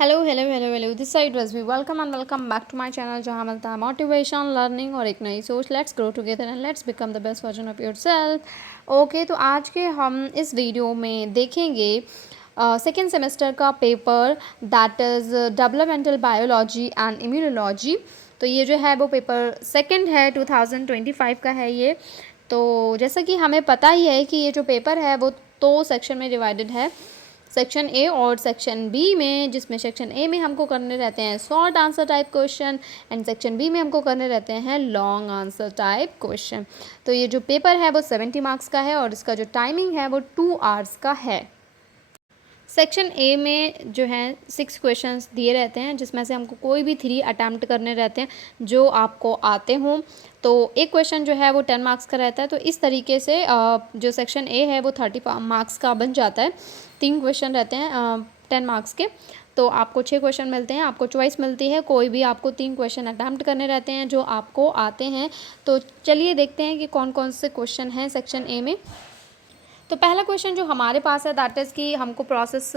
Hello this side Razvi welcome and welcome back to my channel जहाँ मिलता है motivation learning और एक नई सोच। Let's grow together and let's become the best version of yourself. Okay, तो आज के हम इस वीडियो में देखेंगे सेकेंड सेमेस्टर का paper that is developmental biology and immunology. तो ये जो है वो पेपर सेकेंड है, 2025 का है ये। तो जैसा कि हमें पता ही है कि ये जो पेपर है वो दो सेक्शन में डिवाइडेड है, सेक्शन ए और सेक्शन बी में, जिसमें सेक्शन ए में हमको करने रहते हैं short answer type question and section B में हमको करने रहते हैं लॉन्ग आंसर टाइप क्वेश्चन। तो ये जो पेपर है वो 70 मार्क्स का है और इसका जो टाइमिंग है वो 2 आवर्स का है। सेक्शन ए में जो है 6 क्वेश्चंस दिए रहते हैं, जिसमें से हमको कोई भी 3 अटैम्प्ट करने रहते हैं जो आपको आते हों। तो एक क्वेश्चन जो है वो 10 मार्क्स का रहता है। तो इस तरीके से जो सेक्शन ए है वो 30 मार्क्स का बन जाता है। 3 क्वेश्चन रहते हैं 10 मार्क्स के, तो आपको 6 क्वेश्चन मिलते हैं। आपको चॉइस मिलती है, कोई भी आपको 3 क्वेश्चन अटैम्प्ट करने रहते हैं जो आपको आते हैं। तो चलिए देखते हैं कि कौन कौन से क्वेश्चन हैं सेक्शन ए में। तो पहला क्वेश्चन जो हमारे पास है दैट इज़ कि हमको प्रोसेस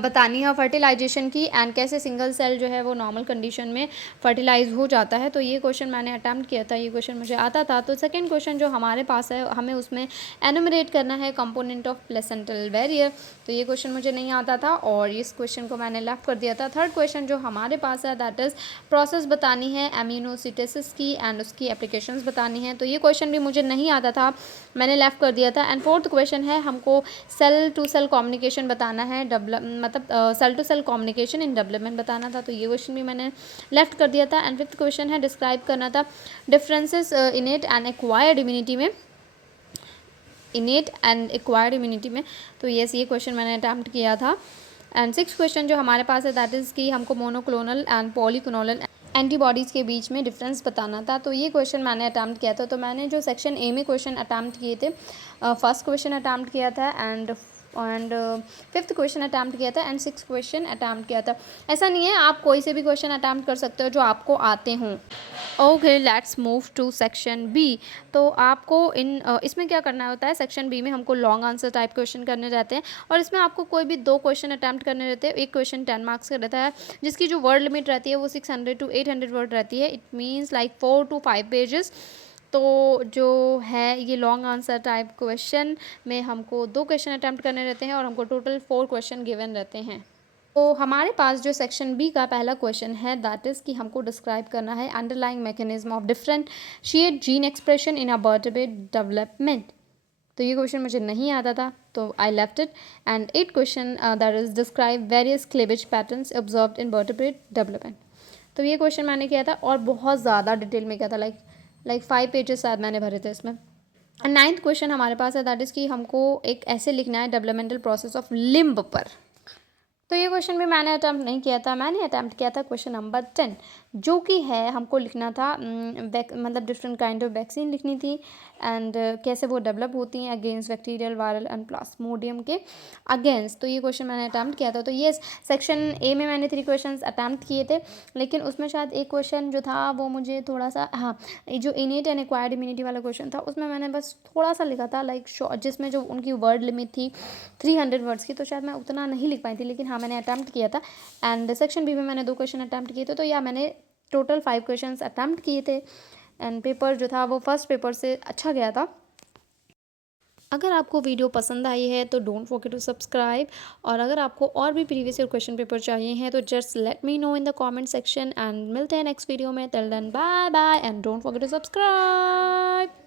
बतानी है फर्टिलाइजेशन की एंड कैसे सिंगल सेल जो है वो नॉर्मल कंडीशन में फर्टिलाइज हो जाता है। तो ये क्वेश्चन मैंने अटैम्प्ट किया था, ये क्वेश्चन मुझे आता था। तो सेकंड क्वेश्चन जो हमारे पास है, हमें उसमें एनुमरेट करना है कंपोनेंट ऑफ प्लेसेंटल बैरियर। तो ये क्वेश्चन मुझे नहीं आता था और इस क्वेश्चन को मैंने लेफ्ट कर दिया था। थर्ड क्वेश्चन जो हमारे पास है दैट इज़ प्रोसेस बतानी है एमिनोसिटेसिस की एंड उसकी एप्लीकेशंस बतानी है। तो ये क्वेश्चन भी मुझे नहीं आता था, मैंने लेफ्ट कर दिया था। एंड फोर्थ क्वेश्चन है, हमको सेल टू सेल कम्युनिकेशन बताना है, cell to cell communication in development बताना था। तो ये क्वेश्चन भी मैंने लेफ्ट कर दिया था। एंड फिफ्थ क्वेश्चन है, डिस्क्राइब करना था डिफरेंसेस इनेट एंड एक्वायर्ड इम्यूनिटी में, इनेट एंड एक्वायर्ड इम्यूनिटी में। तो ये क्वेश्चन मैंने अटैम्प्ट किया था। एंड सिक्स क्वेश्चन जो हमारे पास है दैट इज़ कि हमको मोनोक्लोनल एंड पॉलीक्लोनल एंटीबॉडीज़ के बीच में डिफरेंस बताना था। तो ये क्वेश्चन मैंने अटैम्प्ट किया था। तो मैंने जो सेक्शन ए में क्वेश्चन अटैम्प्ट किए थे, फर्स्ट क्वेश्चन अटैम्प्ट किया था एंड फिफ्थ क्वेश्चन अटैम्प्ट किया था एंड सिक्स क्वेश्चन अटैम्प्ट किया था। ऐसा नहीं है, आप कोई से भी क्वेश्चन अटैम्प्ट कर सकते हो जो आपको आते हों। Okay, let's move to section B. तो आपको इसमें क्या करना होता है, सेक्शन बी में हमको लॉन्ग आंसर टाइप क्वेश्चन करने रहते हैं और इसमें आपको कोई भी 2 क्वेश्चन अटैम्प्ट करने रहते हैं। एक क्वेश्चन 10 मार्क्स का रहता है, जिसकी जो वर्ड लिमिट रहती है वो 600 to 800 वर्ड रहती है। It means like 4 to 5 pages. तो जो है ये लॉन्ग आंसर टाइप क्वेश्चन में हमको 2 क्वेश्चन अटैम्प्ट करने रहते हैं और हमको टोटल 4 क्वेश्चन गिवन रहते हैं। तो हमारे पास जो सेक्शन बी का पहला क्वेश्चन है दैट इज़ कि हमको डिस्क्राइब करना है underlying mechanism of differentiate gene expression in a vertebrate development. तो ये क्वेश्चन मुझे नहीं आता था, तो I left it. And 8 question that is describe various cleavage patterns observed in vertebrate development. तो ये क्वेश्चन मैंने किया था और बहुत ज़्यादा डिटेल में किया था, लाइक 5 पेजेस शायद मैंने भरे थे इसमें। एंड नाइन्थ क्वेश्चन हमारे पास है दैट इज़ कि हमको एक ऐसे लिखना है डेवलपमेंटल प्रोसेस ऑफ लिम्ब पर। तो ये क्वेश्चन भी मैंने अटैम्प्ट नहीं किया था, मैंने अटैम्प्ट किया था क्वेश्चन नंबर 10, जो कि है हमको लिखना था मतलब डिफरेंट काइंड ऑफ वैक्सीन लिखनी थी एंड कैसे वो डेवलप होती हैं against bacterial viral and Plasmodium के अगेंस्ट। तो ये क्वेश्चन मैंने अटैम्प्ट किया था। तो ये सेक्शन ए में मैंने 3 क्वेश्चन अटैम्प्ट किए थे, लेकिन उसमें शायद एक क्वेश्चन जो था वो मुझे थोड़ा सा, हाँ, जो इनेट एंड एक्वायर्ड इम्यूनिटी वाला क्वेश्चन था उसमें मैंने बस थोड़ा सा लिखा था, लाइक जिसमें जो उनकी वर्ड लिमिट थी 300 वर्ड्स की, तो शायद मैं उतना नहीं लिख पाई थी, लेकिन हाँ मैंने अटैम्प्ट किया था। एंड सेक्शन बी में मैंने 2 क्वेश्चन अटैम्प्ट किए थे। तो या मैंने टोटल 5 क्वेश्चन अटैम्प्ट किए थे एंड पेपर जो था वो फर्स्ट पेपर से अच्छा गया था। अगर आपको वीडियो पसंद आई है तो डोंट फॉरगेट टू सब्सक्राइब, और अगर आपको और भी प्रीवियस ईयर क्वेश्चन पेपर चाहिए हैं तो just let me know in the comment section and मिलते हैं नेक्स्ट वीडियो में। Till then bye bye and don't forget to subscribe.